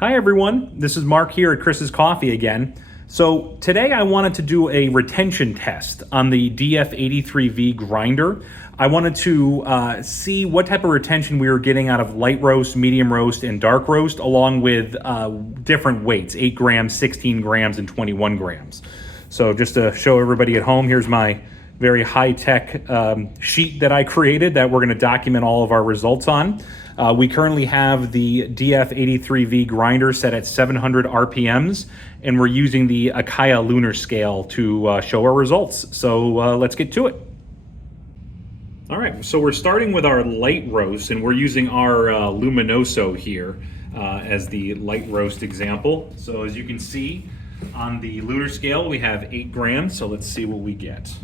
Hi everyone, this is Mark here at Chris's Coffee again. So today I wanted to do a retention test on the DF83V grinder. I wanted to see what type of retention we were getting out of light roast, medium roast, and dark roast, along with different weights, 8 grams, 16 grams, and 21 grams. So just to show everybody at home, here's my very high-tech sheet that I created that we're going to document all of our results on. We currently have the DF83V grinder set at 700 RPMs, and we're using the Akaya lunar scale to show our results. So let's get to it. All right, so we're starting with our light roast, and we're using our Luminoso here as the light roast example. So as you can see on the lunar scale, we have 8 grams, so let's see what we get.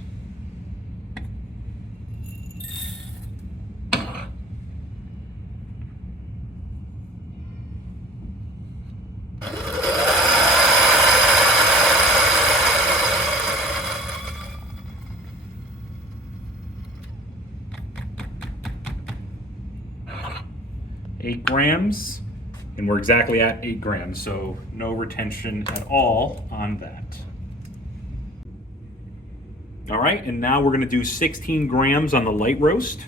Eight grams, and we're exactly at 8 grams, so no retention at all on that. All right, and now we're gonna do 16 grams on the light roast.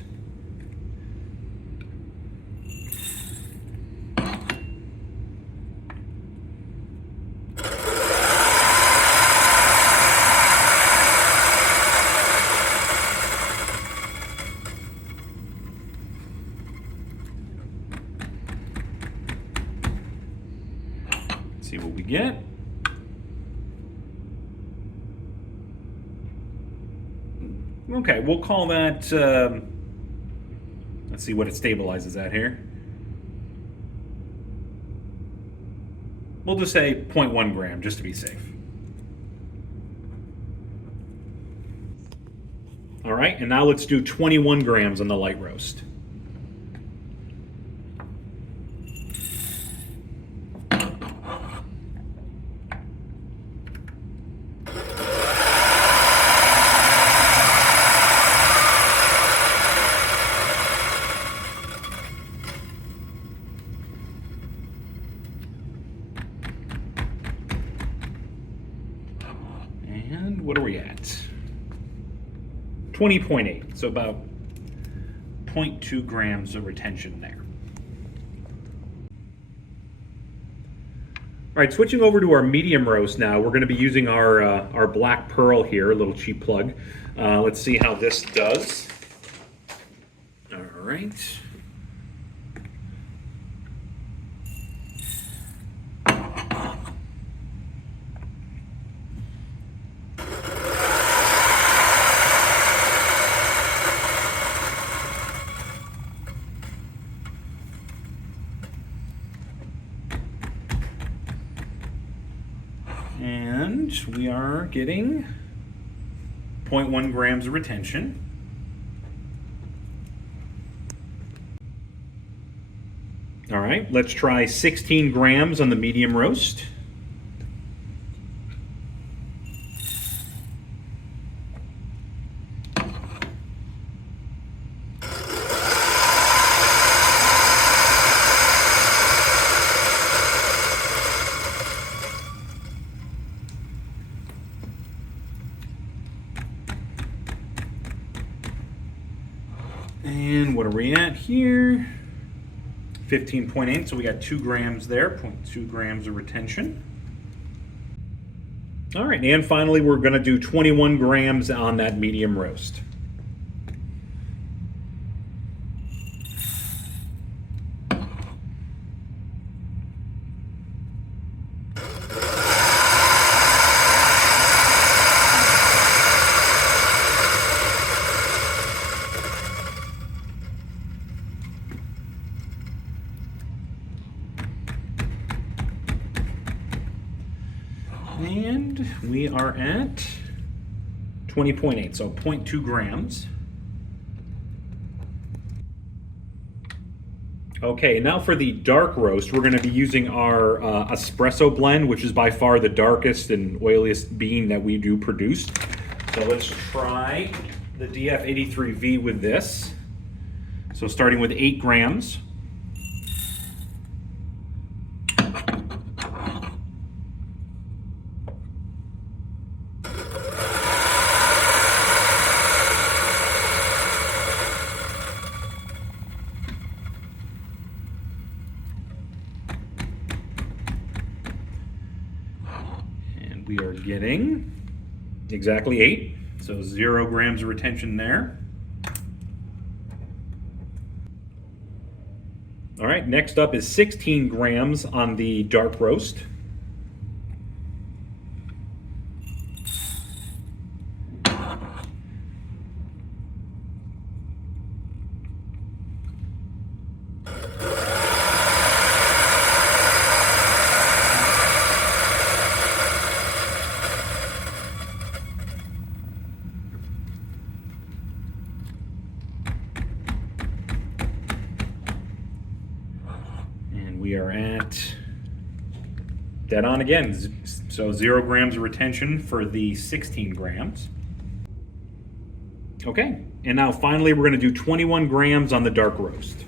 See what we get. Okay, we'll call that, let's see what it stabilizes at here. We'll just say 0.1 gram just to be safe. All right, and now let's do 21 grams on the light roast. And what are we at? 20.8, so about 0.2 grams of retention there. All right, switching over to our medium roast now, we're gonna be using our Black Pearl here, a little cheap plug. Let's see how this does. All right. And we are getting 0.1 grams of retention. All right, let's try 16 grams on the medium roast. And what are we at here? 15.8, so we got 2 grams there, 0.2 grams of retention. All right, and finally we're gonna do 21 grams on that medium roast. And we are at 20.8, so 0.2 grams. Okay, now for the dark roast, we're gonna be using our espresso blend, which is by far the darkest and oiliest bean that we do produce. So let's try the DF83V with this. So starting with 8 grams. we are getting exactly 8, so 0 grams of retention there. All right, next up is 16 grams on the dark roast. We are at dead on again. So 0 grams of retention for the 16 grams. Okay, and now finally we're going to do 21 grams on the dark roast.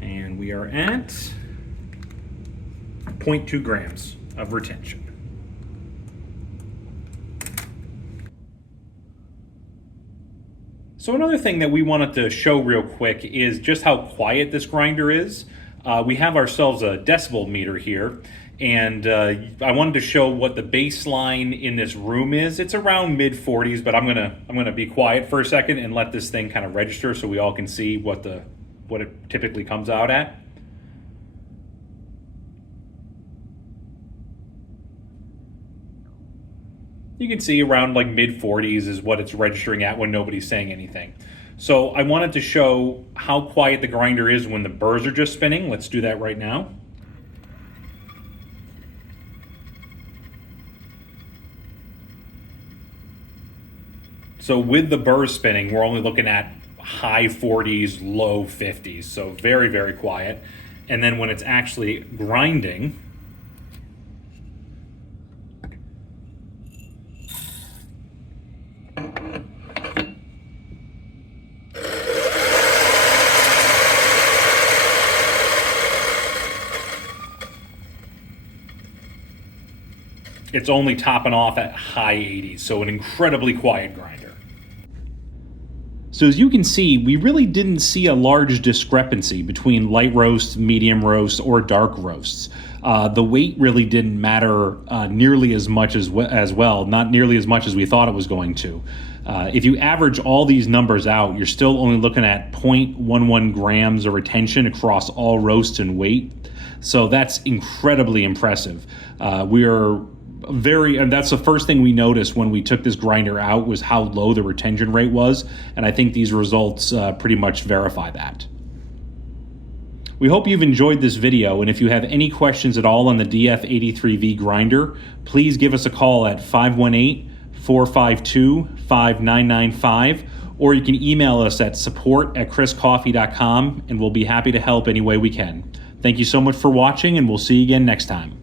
And we are at 0.2 grams of retention. So another thing that we wanted to show real quick is just how quiet this grinder is. We have ourselves a decibel meter here, and I wanted to show what the baseline in this room is. It's around mid 40s, but I'm gonna be quiet for a second and let this thing kind of register so we all can see what it typically comes out at. You can see around like mid 40s is what it's registering at when nobody's saying anything. So I wanted to show how quiet the grinder is when the burrs are just spinning. Let's do that right now. So with the burrs spinning, we're only looking at high 40s, low 50s. So very, very quiet. And then when it's actually grinding, it's only topping off at high 80s, so an incredibly quiet grinder. So as you can see, we really didn't see a large discrepancy between light roasts, medium roasts, or dark roasts. The weight really didn't matter nearly as much as well, not nearly as much as we thought it was going to. If you average all these numbers out, you're still only looking at 0.11 grams of retention across all roasts and weight. So that's incredibly impressive. And that's the first thing we noticed when we took this grinder out was how low the retention rate was, and I think these results pretty much verify that. We hope you've enjoyed this video, and if you have any questions at all on the DF83V grinder, please give us a call at 518-452-5995, or you can email us at support@chriscoffee.com, and we'll be happy to help any way we can. Thank you so much for watching, and we'll see you again next time.